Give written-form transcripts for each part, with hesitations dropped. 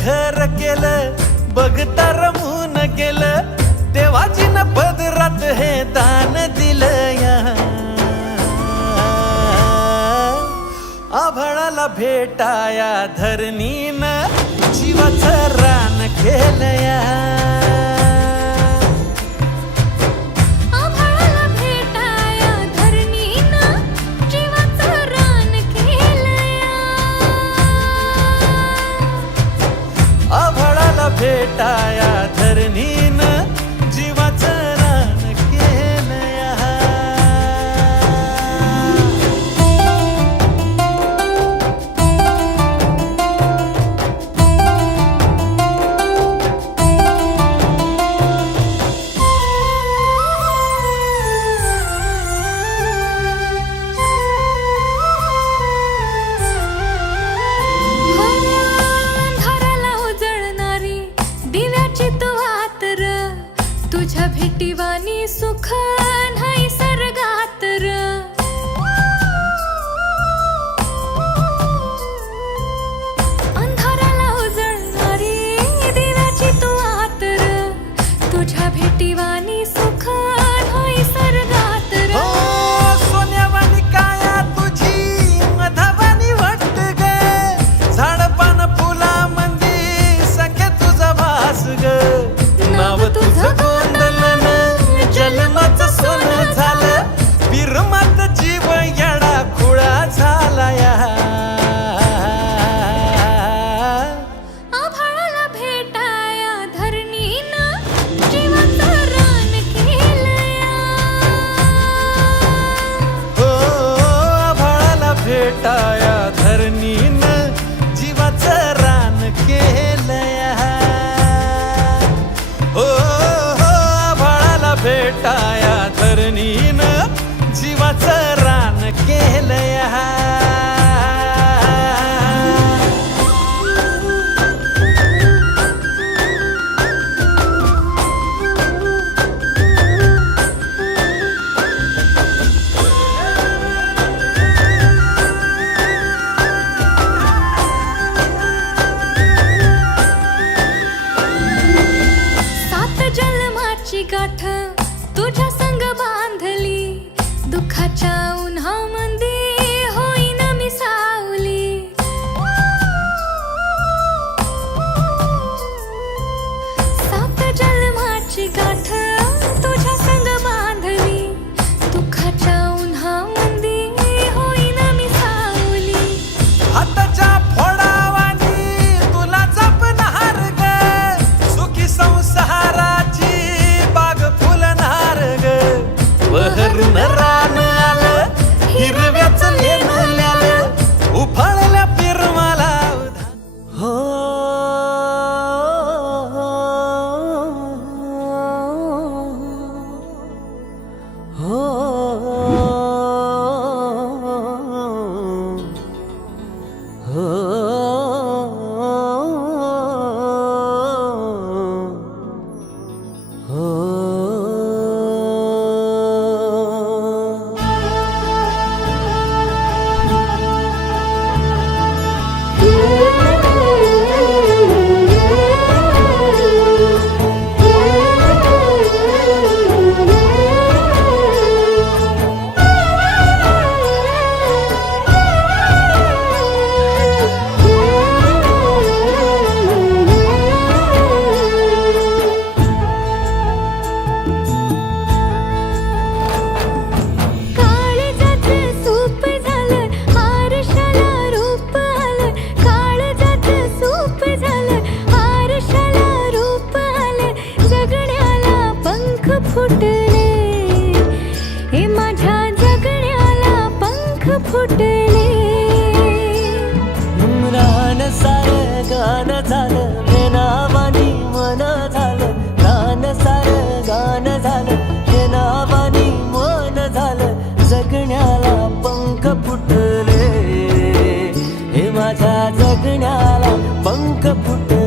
घर केलं बघता रमून गेलं, देवाजीनं पदरात हे दान दिलं या. आभाळाला भेटाया धरणीनं जीवाचं रान केलं या. भेटाया धरणीनं जीवाचं रान केलं या. तुझ्या भेटीवानी सुख नाही सर्गात र. अंधाराला उजळणारी दिव्याची तू आत र. तुझ्या भेटीवानी सुख नाही सर्गात र. सोन्यावानी काया तुझी मधावानी वाटत ग. झाडपान फुला मंदी सख्या तुझा भास ग. नाव तुझं जन्माचं सोनं झालं, बिरमात जीव येडा खुळा झाला या. आभाळाला भेटाया धरणीनं जीवाचं रान केलं या. हो आभाळाला भेटाया धरणीनं जीवाचं रान केलं या. हो भेटाया धरणीनं जीवाचं रान केलं या. सात जन्माची गाठ तुझ्या संग बांधली, दुःखाच्या उन्हामध्ये होईन मी सावली. सात जन्माची गाठ तुझ्या संग बांधली, दुःखाच्या उन्हामध्ये होईन मी सावली. हाताच्या फोडावानी तुला जपणार ग, सुखी संसाराची बाग फुलणार ग. बहरून रान आलं हिरव्याचं लेण्यालं, उफाळल्या पिरमाला हो. फुटले हे माझ्या जगण्याला पंख फुटले रान सारं गाणं झालं हे नावानी मन झालं रान सारं गाणं झालं हे नावानी मन झालं जगण्याला पंख फुटले हे माझ्या जगण्याला पंख फुटले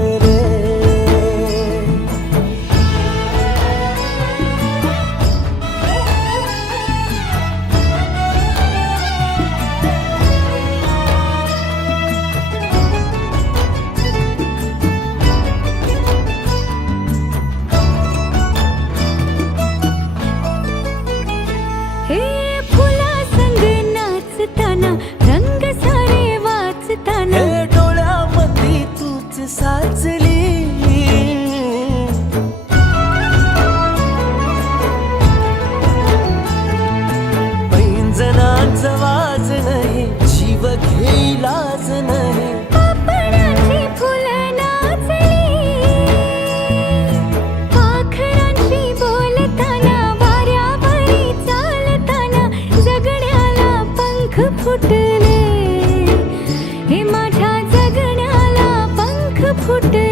हे फुला संग नाचताना रंग सारे वाचताना हे डोळ्यामध्ये तूच साचली पैंजणाचं वाज नाही जीव घेईलाच नाही पापणाची फुलं नाचली पाखरांशी बोलताना वाऱ्यावरी चालताना जगण्याला पंख फुटले हे माझ्या जगण्याला पंख फुटले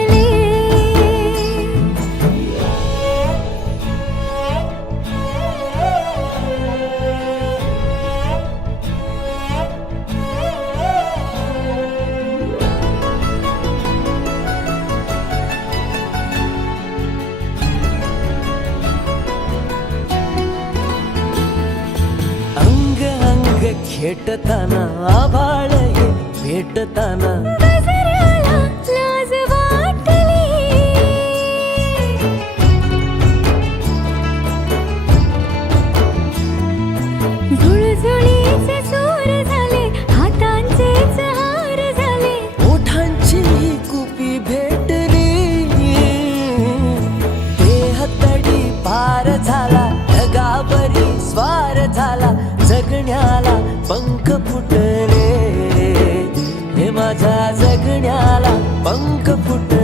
अंग अंग खेटताना आभाळ हे भेटताना गजराला लाज वाटली झुळझुळीचे सूर झाले हातांचेच हार झाले ओठांची कुपी भेटली देह तडी पार झाला ढगावरी स्वार झाला जगण्याला पंख फुटले हे माझ्या जगण्याला पंख फुटले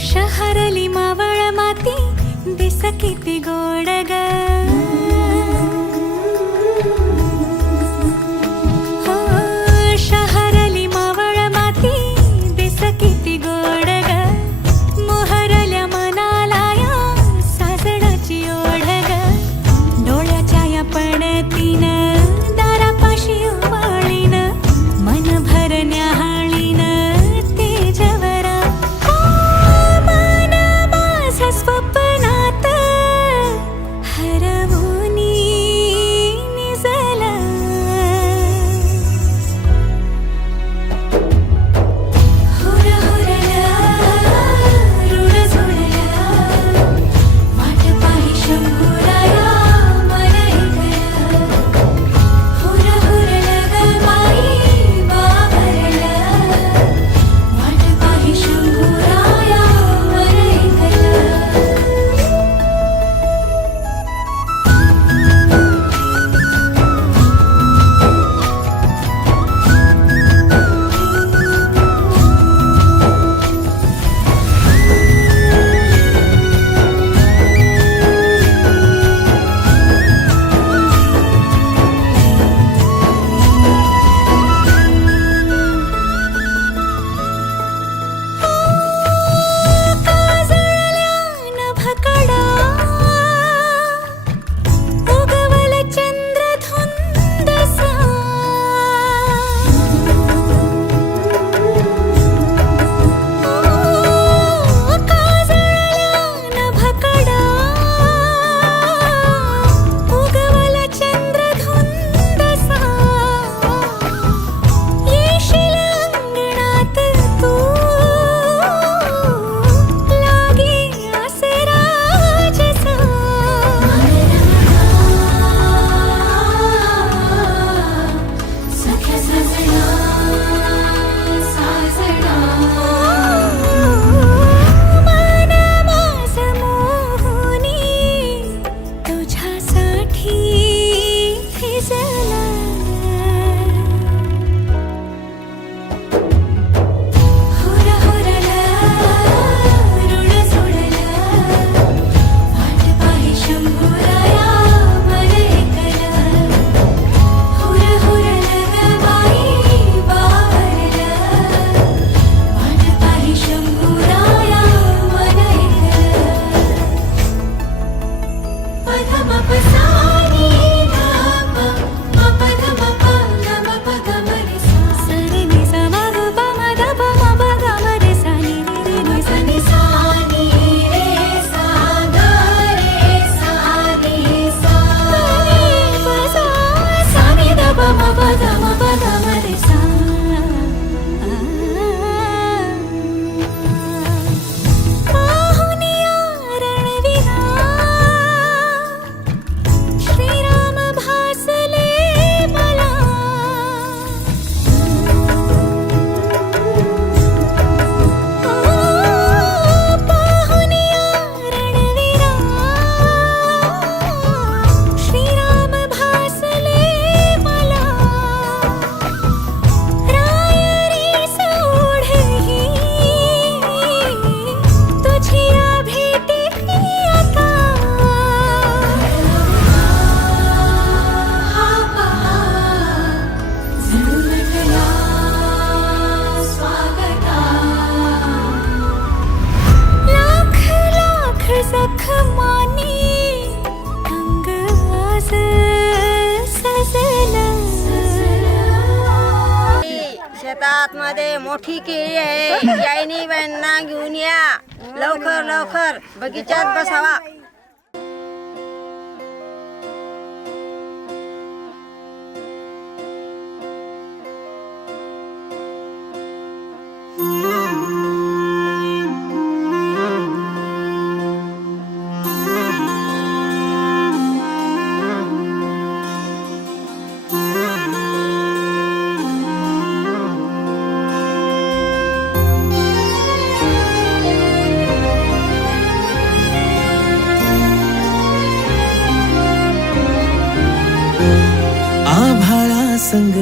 शहरली मावळ माती दिस किती गोड ग हो, शहरली मावळ माती दिस किती गोड ग मोहरल्या मनाला या सासणाची ओढ ग डोळ्याच्या या पडतीन दारापाशी उभाळीन मन भरण्या हाळीन तेजवरा स्वप्नात हरवून सुख मानी अंग आज सजलं. शेतात मध्ये मोठी केळी आहे, यायनी बाईंना घेऊन या. लवकर लवकर बगीचात बसावा. आभाळा संग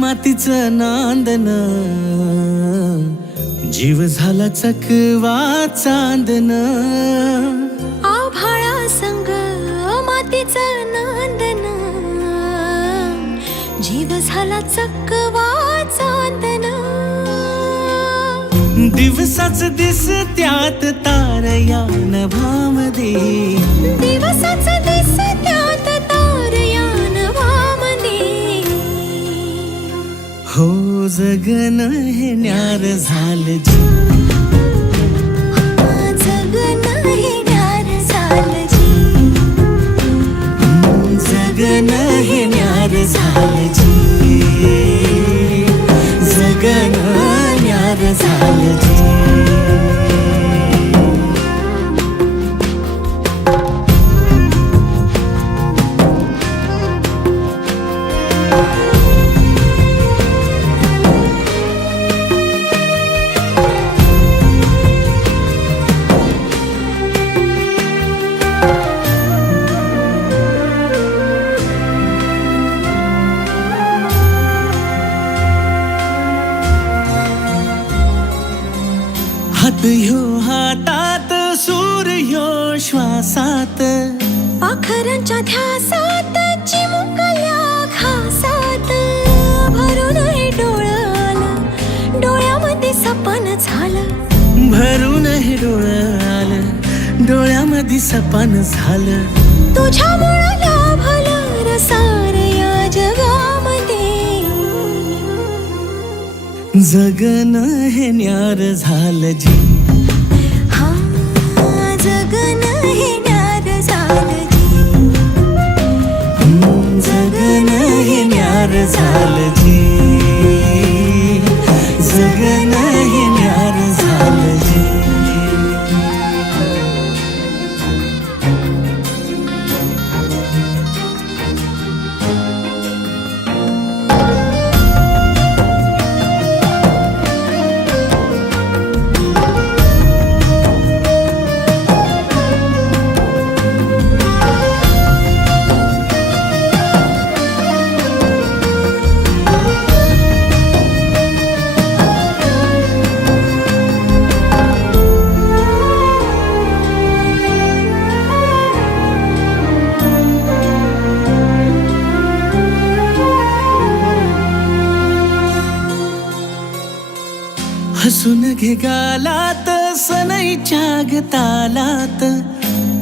मातीचं नांदन, जीव झाला चकवा चांदन. आभाळा संग मातीचं नांदन, जीव झाला चकवा चांदन. दिवसाच दिस त्यात तारया नभामध्ये, दिवसाच दिस त्यात तारया नभामध्ये. हो जगन हे न्यार झालं जी, जगन हे न्यार झालं जी. जगन हे न्यार झालं जी, जगन न्यार झालं जी. हात ह्यो हातात, सूर ह्यो श्वासात, पाखरांच्या ध्यासात, चिमुकल्या घासात. भरून हे डोळं आलं, डोळ्यामध्ये सपन झालं. भरून हे डोळं आलं, डोळ्यामध्ये सपान झालं. तुझ्यामुळं लाभलं रसार या जगामध्ये. जगन हे न्यार झालं जी, हा जगन हे न्यार झालं जी. जगन हे न्यार झालं जी, जगन हे न्यार झालं जी. हसून घे गालात, सनईच्या गतालात,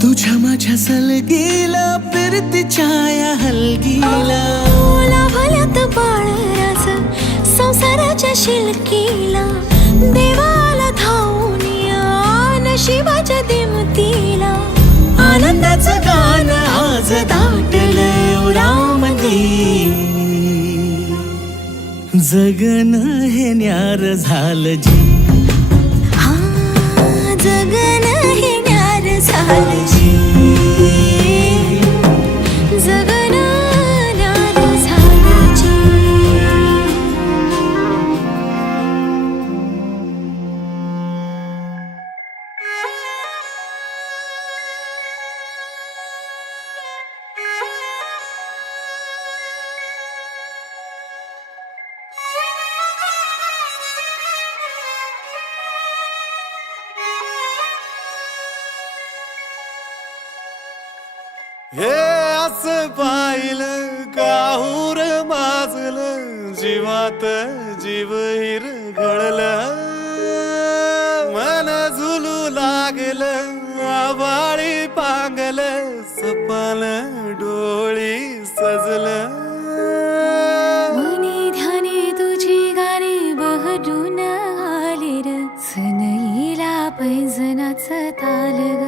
तुझ्या माझ्या सलगीला, फिरतीच्या या हलगीला. लाभल्यात बाळराज संसाराच्या शिलकीला. देवाला धावून या नशिबाच्या दिमतीला. आनंदाचं गाणं आज दाटलं उरामध्ये. जगन हे न्यार झालं जी, हा जगन हे न्यार झालं जी. जगन न्यार झालं जी. हे असं पाहिलं काहूर माजलं, जीवात जीव हिरगळलं. मन झुलू लागलं आभाळी पांगल सपान डोळी सजलं मनी ध्यानी तुझी गाणी बहरून आले र सनईला पैंजनाचं ताल ग